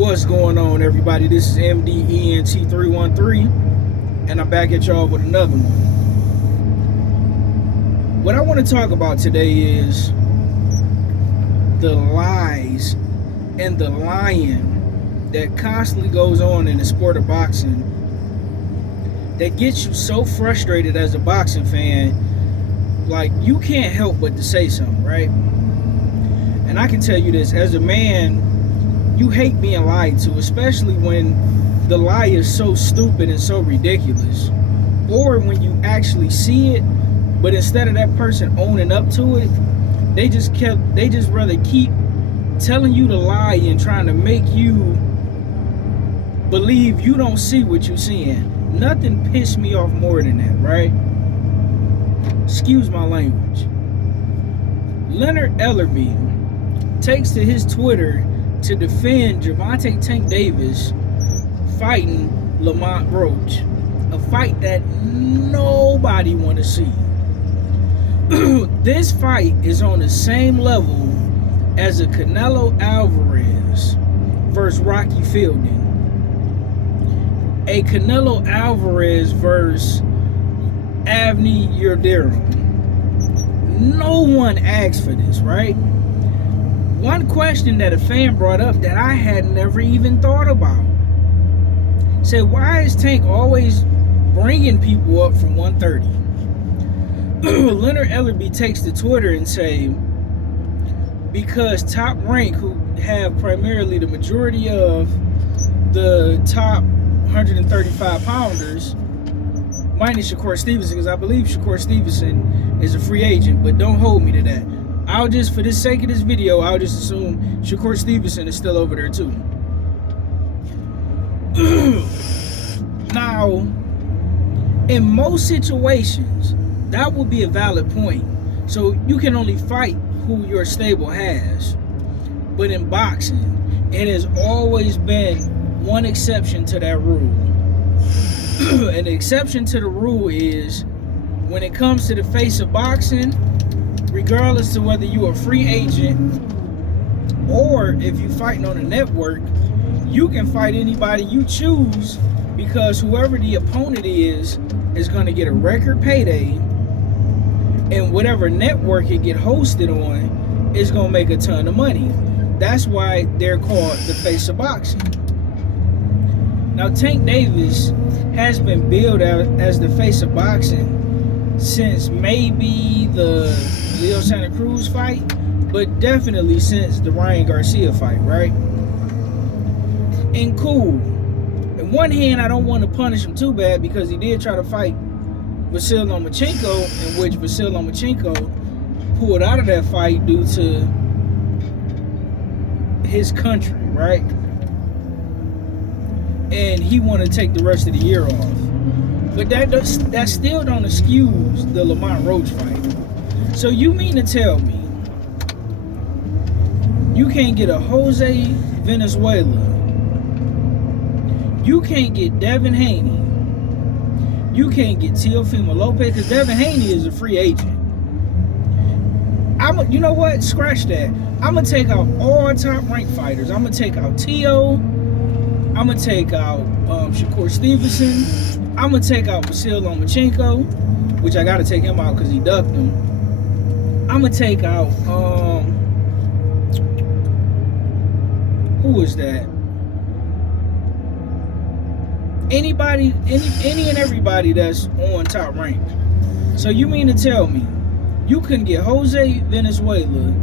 What's going on, everybody? This is MDENT313, and I'm back at y'all with another one. What I want to talk about today is the lies and the lying that constantly goes on in the sport of boxing that gets you so frustrated as a boxing fan, like you can't help but to say something, right? And I can tell you this, as a man, you hate being lied to, especially when the lie is so stupid and so ridiculous. Or when you actually see it, but instead of that person owning up to it, they just rather keep telling you the lie and trying to make you believe you don't see what you're seeing. Nothing pissed me off more than that, right? Excuse my language. Leonard Ellerbe takes to his Twitter to defend Gervonta Tank Davis fighting Lamont Roach, a fight that nobody want to see. This fight is on the same level as a Canelo Alvarez versus Rocky Fielding, a Canelo Alvarez versus Avni Yildirim. No one asked for this, right? One question that a fan brought up that I had never even thought about said, why is Tank always bringing people up from 130? Leonard Ellerbe takes to Twitter and say, because Top Rank, who have primarily the majority of the top 135 pounders, minus Shakur Stevenson, because I believe Shakur Stevenson is a free agent, but don't hold me to that. I'll just, for the sake of this video, I'll just assume Shakur Stevenson is still over there too. Now, in most situations, that will be a valid point. So you can only fight who your stable has. But in boxing, it has always been one exception to that rule. And the exception to the rule is when it comes to the face of boxing, regardless of whether you're a free agent or if you're fighting on a network, you can fight anybody you choose because whoever the opponent is going to get a record payday, and whatever network it get hosted on is going to make a ton of money. That's why they're called the face of boxing. Now, Tank Davis has been billed out as the face of boxing since maybe the Leo Santa Cruz fight, but definitely since the Ryan Garcia fight, right? And cool. On one hand, I don't want to punish him too bad because he did try to fight Vasyl Lomachenko, in which Vasyl Lomachenko pulled out of that fight due to his country, right? And he wanted to take the rest of the year off. But that still don't excuse the Lamont Roach fight. So you mean to tell me you can't get a Jose Venezuela, you can't get Devin Haney, you can't get Teofimo Lopez, because Devin Haney is a free agent. You know what? Scratch that. I'm going to take out all top ranked fighters. I'm going to take out Teo. I'm going to take out Shakur Stevenson. I'm going to take out Vasyl Lomachenko, which I got to take him out because he ducked him. I'm going to take out, who is that? Anybody, any and everybody that's on top rank. So you mean to tell me you couldn't get Jose Venezuela,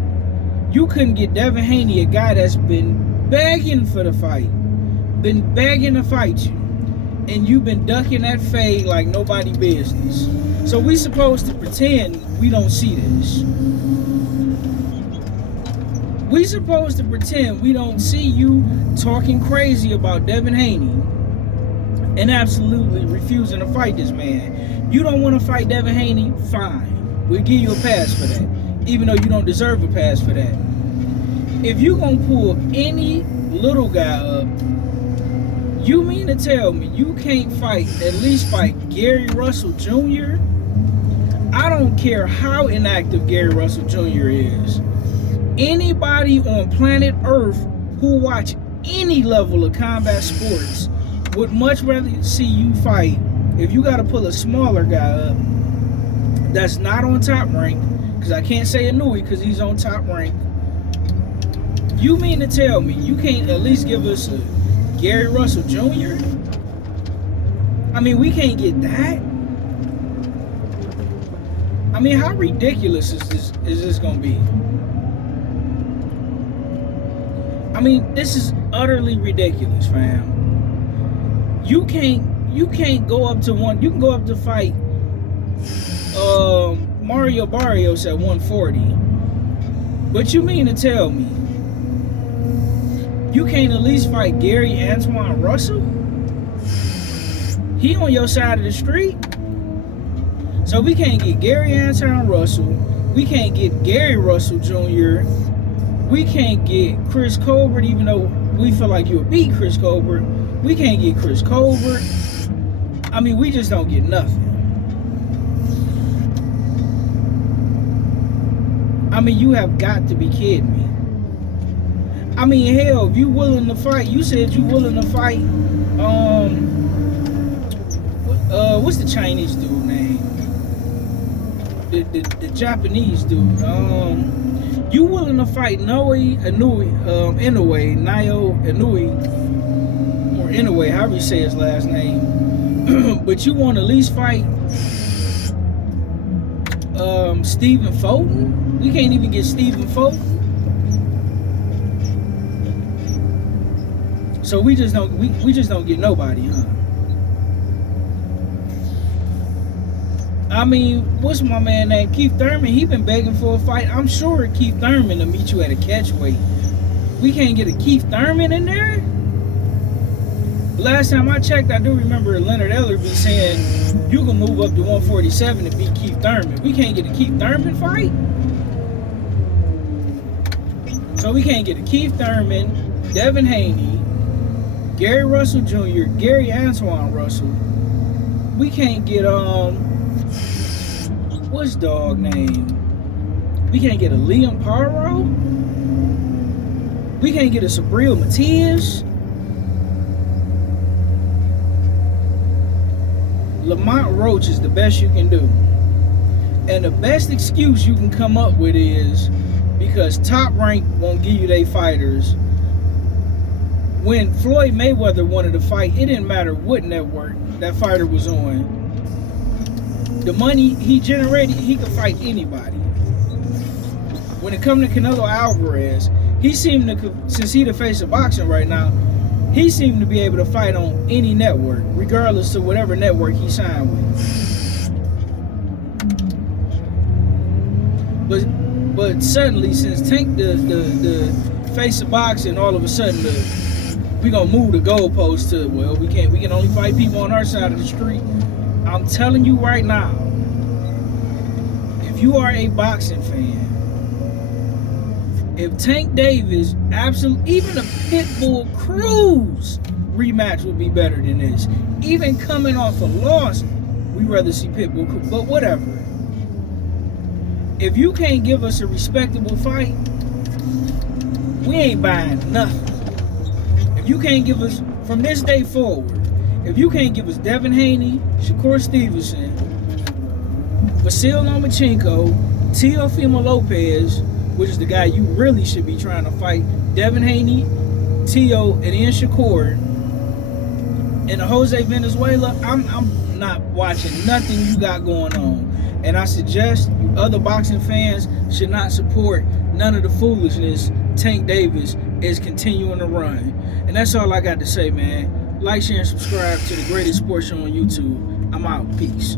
you couldn't get Devin Haney, a guy that's been begging for the fight, been begging to fight you, and you've been ducking that fade like nobody business. So we supposed to pretend we don't see this. We supposed to pretend we don't see you talking crazy about Devin Haney and absolutely refusing to fight this man. You don't want to fight Devin Haney? Fine. We'll give you a pass for that, even though you don't deserve a pass for that. If you gonna pull any little guy up, you mean to tell me you can't at least fight Gary Russell Jr.? I don't care how inactive Gary Russell Jr. is. Anybody on planet Earth who watch any level of combat sports would much rather see you fight if you got to pull a smaller guy up that's not on top rank, because I can't say Inouye because he's on top rank. You mean to tell me you can't at least give us a Gary Russell Jr.? I mean, we can't get that. I mean, how ridiculous is this gonna be? I mean, this is utterly ridiculous, fam. You can't go up to one. You can go up to fight Mario Barrios at 140, but you mean to tell me you can't at least fight Gary Antoine Russell? He on your side of the street. So we can't get Gary Antoine Russell. We can't get Gary Russell Jr. We can't get Chris Colbert, even though we feel like you would beat Chris Colbert. We can't get Chris Colbert. I mean, we just don't get nothing. I mean, you have got to be kidding me. I mean, hell, if you willing to fight, you said you willing to fight, what's the Chinese dude name? The Japanese dude. You willing to fight Naoya Inoue, or Inoue, however you say his last name. But you want to at least fight Stephen Fulton? We can't even get Stephen Fulton. So we just don't get nobody, huh? I mean, what's my man named Keith Thurman? He been begging for a fight. I'm sure Keith Thurman will meet you at a catch weight. We can't get a Keith Thurman in there? Last time I checked, I do remember Leonard Ellerbe saying you can move up to 147 to beat Keith Thurman. We can't get a Keith Thurman fight? So we can't get a Keith Thurman, Devin Haney, Gary Russell Jr., Gary Antoine Russell. We can't get, what's dog name? We can't get a Liam Paro. We can't get a Sabril Matias. Lamont Roach is the best you can do. And the best excuse you can come up with is because Top Rank won't give you their fighters. When Floyd Mayweather wanted to fight, it didn't matter what network that fighter was on. The money he generated, he could fight anybody. When it comes to Canelo Alvarez, he seemed to, since he's the face of boxing right now, he seemed to be able to fight on any network, regardless of whatever network he signed with. But suddenly, since Tank the face of boxing, all of a sudden we gonna move the goalpost to, well, we can only fight people on our side of the street. I'm telling you right now, if you are a boxing fan, if Tank Davis, absolutely, even a Pitbull Cruz rematch would be better than this. Even coming off a loss, we'd rather see Pitbull Cruz, but whatever. If you can't give us a respectable fight, we ain't buying nothing. If you can't give us, from this day forward, if you can't give us Devin Haney, Shakur Stevenson, Vasil Lomachenko, Teofimo Lopez, which is the guy you really should be trying to fight, Devin Haney, Teo, and then Shakur, and Jose Venezuela, I'm not watching nothing you got going on. And I suggest you other boxing fans should not support none of the foolishness Tank Davis is continuing to run. And that's all I got to say, man. Like, share, and subscribe to the greatest sports show on YouTube. I'm out. Peace.